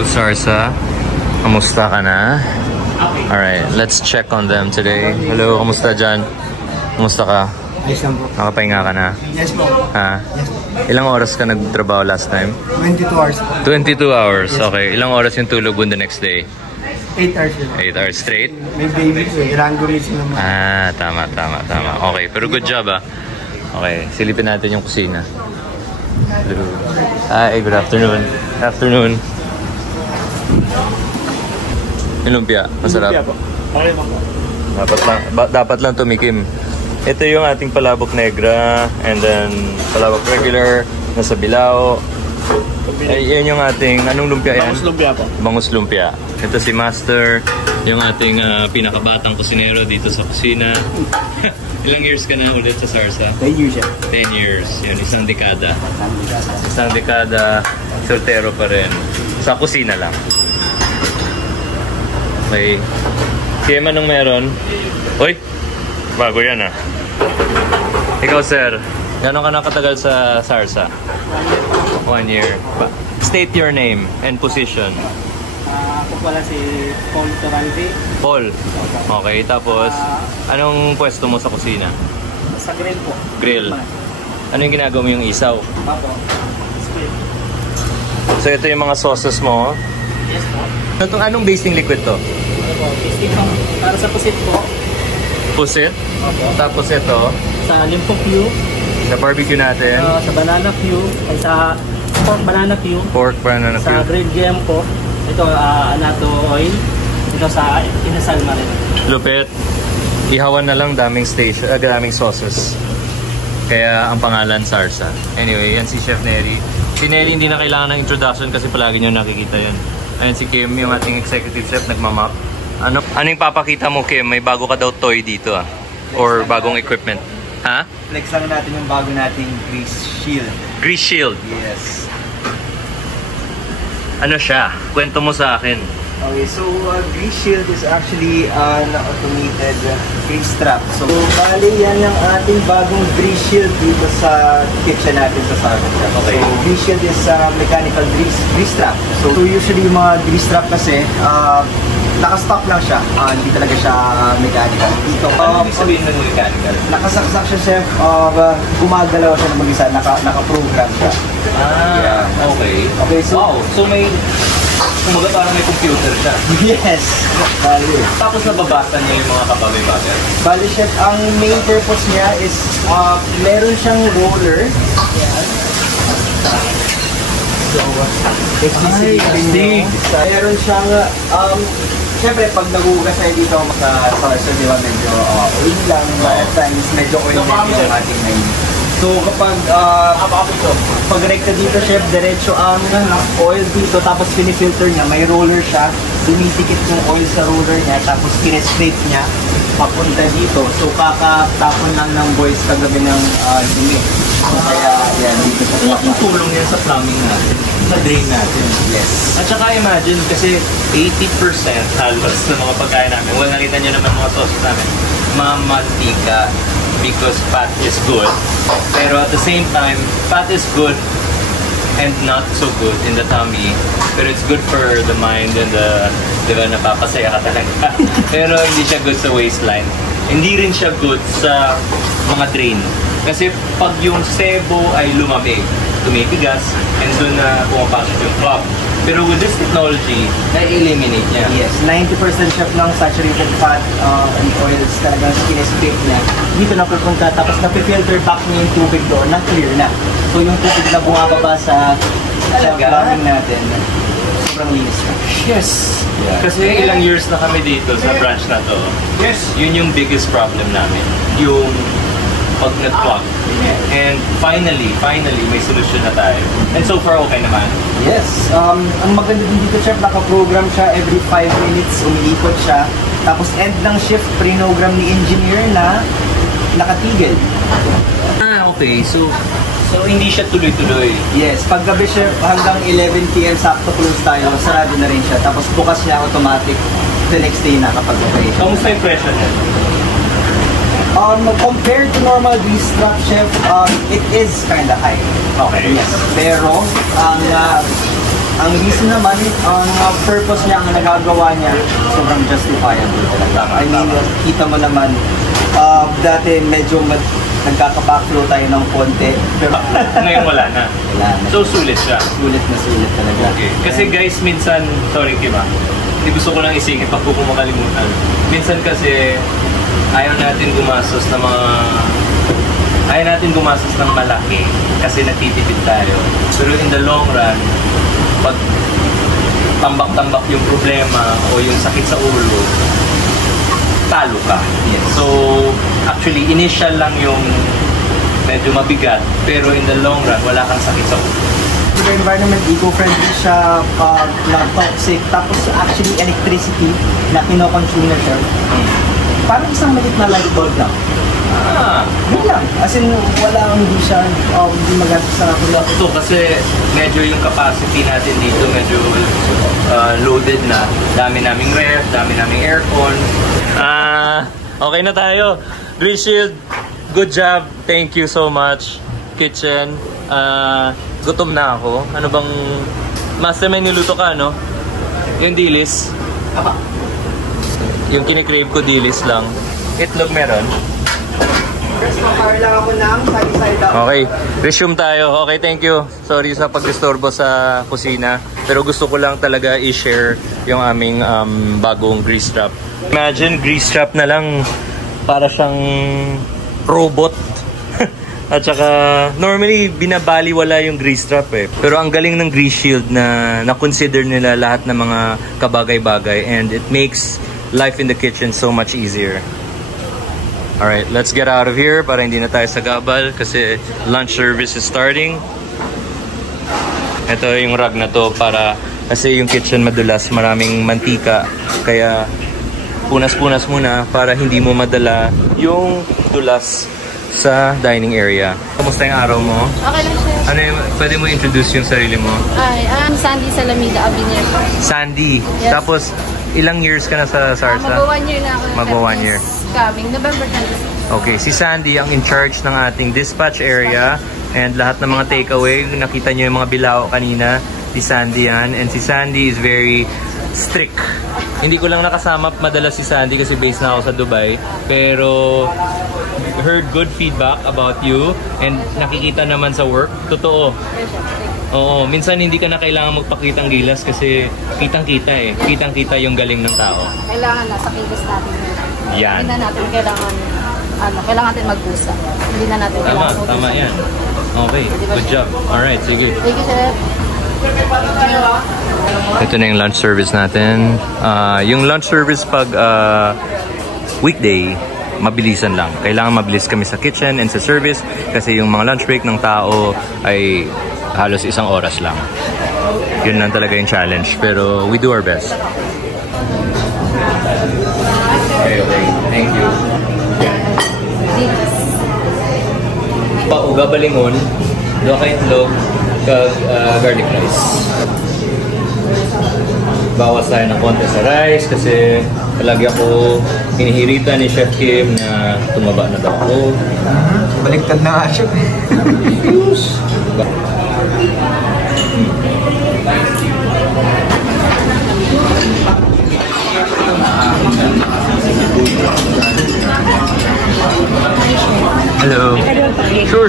Hello, Sarsa. Kamusta ka na? Alright, let's check on them today. Hello, kamusta dyan? Kamusta ka? Ayos lang po. Nakapahinga ka na? Yes po. Ha? Ilang oras ka nagtrabaho last time? 22 hours po. 22 hours, okay. Ilang oras yung tulog mo the next day? 8 hours yun. 8 hours straight? May baby po eh. Kailangan gumising naman. Tama. Okay, pero good job Okay, silipin natin yung kusina. Hello. Hi, good afternoon. Afternoon. Yung lumpia, masarap. Lumpia po. Okay po. Dapat lang tumikim. Ito yung ating palabok negra, and then palabok regular, nasa bilao. Yan yung ating, anong lumpia yan? Bangus lumpia po. Bangus lumpia. Ito si Master, yung ating pinakabatang kusinero dito sa kusina. Ilang years ka na ulit sa Sarsa? 10 years siya. 10 years. Yun, isang dekada. Isang dekada, soltero pa rin. Sa kusina lang. Okay. Kaya anong meron? Uy! Bago yan Ikaw, sir. Gano'n ka nakatagal sa Sarsa? 1 year. State your name and position. Ako pala si Paul Torante. Paul. Okay, tapos anong pwesto mo sa kusina? Sa grill po. Grill. Ano yung ginagawa mo yung isaw? Apo. Split. So ito yung mga sauces mo. Yes po. Anong basting liquid to? Ano po? Basting para sa pusit po. Pusit? Apo. Tapos ito, Sa limpo cube. sa barbecue natin. Sa banana cube. Ay sa pork banana cube. Pork banana Sa cube. grilled gem po. Ito, anato oil. Ito sa inasal rin. Lupit. Ihawan na lang daming station, daming sauces. Kaya ang pangalan Sarsa. Anyway, yan si Chef Neri. Si Neri hindi na kailangan ng introduction kasi palagi nyo nakikita yan. Ayan si Kim, yung ating executive chef, nagmamap. Ano yung papakita mo, Kim? May bago ka daw toy dito Or bagong equipment. Ha? Flex lang natin yung bago nating grease shield. Grease shield. Yes. Ano siya? Kwento mo sa akin. Okay, so grease shield is actually an automated grease trap. So, bali yan yung ating bagong grease shield dito sa kitchen natin sa Sarsa. Okay. So, grease shield is mechanical grease trap. So, usually yung mga grease trap kasi, naka-stop lang siya. Hindi talaga siya mechanical. Dito, Ano ibig sabihin ng mechanical? nakasaksak siya, chef. Gumagalaw siya ng mag-isa. Naka-program siya. Yeah. Okay. Okay, so... Wow, so kumbaga parang may computer siya. Yes! Bali. Tapos nababasa niya yung mga kabagay-bagay. Bali, chef, ang main purpose niya is meron siyang roller. Yan. So, astig. meron siyang, siyempre, pag nagugas na dito sa Sarsa, di ba, medyo oil lang. At times, medyo oil yung ating main. So, kapag pag rekta dito, chef, diretso ang oil dito, tapos pinifilter niya, may roller siya, dumidikit yung oil sa roller niya, tapos kinescrape niya, papunta dito. So, kakatapon lang ng boys kagabi ng dumi. Kaya, yan, dito sa Malaking tulong yan sa plumbing natin, sa drain natin. Yes. At saka imagine, kasi 80% halos ng mga pagkain namin, well, nakita nyo naman mga sauces namin, mamantika because fat is good. Pero at the same time, fat is good and not so good in the tummy. Pero it's good for the mind and di ba, napapasaya ka talaga. Pero hindi siya good sa waistline. Hindi rin siya good sa mga drain. Kasi pag yung sebo ay lumamig, tumitigas, and doon na pumapasok yung clog. Pero with this technology, na-eliminate niya. Yes, 90% chef ng saturated fat and oils talagang kinescrape niya. Dito na pupunta, tapos napifilter back niya yung tubig doon, na-clear na. So yung tubig na bumababa sa plumbing natin, sobrang linis na. Yes! Yeah. Kasi ilang years na kami dito sa branch na to. Yes! Yun yung biggest problem namin. Yung pag nag-clog. And finally, may solusyon na tayo. And so far, okay naman. Yes. Ang maganda din dito, chef, naka-program siya every 5 minutes, umiikot siya. Tapos end ng shift, pre-program ni engineer na nakatigil. Okay. So hindi siya tuloy-tuloy. Yes. Pag gabi, chef, hanggang 11 p.m. sakto close tayo, sarado na rin siya. Tapos bukas niya automatic the next day na kapag okay. Kamusta yung pressure niya? Compared to normal grease trap, chef, it is kinda high. Okay. Yes. Pero, ang Ang reason naman, ang purpose niya, ang nagagawa niya, sobrang justifiable talaga. I mean, kita mo naman, dati medyo nagkaka-backflow tayo ng konti. Pero Ngayon wala na. wala na. So sulit siya. Sulit na sulit talaga. Okay. Kasi guys, minsan, sorry Kiba, hindi gusto ko lang isingit pag ko makalimutan. Minsan kasi, ayaw natin gumastos ng malaki kasi nagtitipid tayo. Pero in the long run, pag tambak-tambak yung problema o yung sakit sa ulo, talo ka. Yes. So, actually, initial lang yung medyo mabigat, pero in the long run, wala kang sakit sa ulo. The environment, eco-friendly siya, non-toxic, tapos actually electricity na kinoconsume na siya. Parang isang maliit na light bulb lang. Yun lang. As in, hindi siya, hindi magastos sa kulak. Ito kasi medyo yung capacity natin dito medyo loaded na. Dami naming ref, dami naming aircon. Okay na tayo. Grill Shield, good job. Thank you so much. Kitchen. Gutom na ako. Ano bang... Master, may niluto ka, no? Yung dilis. Apa? Yung kinikrave ko, dilis lang. Itlog meron. First, makar lang ako ng side-side up. Okay, resume tayo. Okay, thank you. Sorry sa pagdisturbo sa kusina. Pero gusto ko lang talaga i-share yung aming bagong grease trap. Imagine, grease trap na lang para siyang robot. At saka, normally, binabaliwala yung grease trap eh. Pero ang galing ng grease shield na na-consider nila lahat ng mga kabagay-bagay. And it makes life in the kitchen so much easier. Alright, let's get out of here para hindi na tayo sagabal kasi lunch service is starting. Ito yung rug na to para kasi yung kitchen madulas, maraming mantika. Kaya punas-punas muna para hindi mo madala yung dulas sa dining area. Kamusta yung araw mo? Okay lang siya. Ano yung, pwede mo introduce yung sarili mo? Ay, I'm Sandy Salamida Abiner. Sandy. Yes. Tapos, ilang years ka na sa Sarsa? Magwa 1 year na ako. Magwa 1 year. Coming, November 26. Okay, si Sandy ang in charge ng ating dispatch area and lahat ng mga takeaway. Nakita niyo yung mga bilao kanina. Si Sandy yan. And si Sandy is very strict. Hindi ko lang nakasama madalas si Sandy kasi based na ako sa Dubai. Pero heard good feedback about you and nakikita naman sa work. Totoo. Oo, minsan hindi ka na kailangan magpakitang gilas kasi kitang-kita eh. Kitang-kita yung galing ng tao. Kailangan nasa kilos natin. Yan. Hindi na natin kailangan natin mag-usap. Hindi na natin kailangan mag-usap. Tama yan. Okay, good job. Alright, sige. Thank you, Chef. Ito na yung lunch service natin. Yung lunch service pag weekday, mabilisan lang. Kailangan mabilis kami sa kitchen and sa service kasi yung mga lunch break ng tao ay halos 1 oras lang. Yun lang talaga yung challenge. Pero we do our best. Okay. Thank you. Uga balingon, doon ka itlog, kag garlic rice. Bawas tayo ng konti sa rice kasi palagi ako hinihiritan ni Chef Kim na tumaba na daw ako. Baliktad na nga siya. Hello. Sure.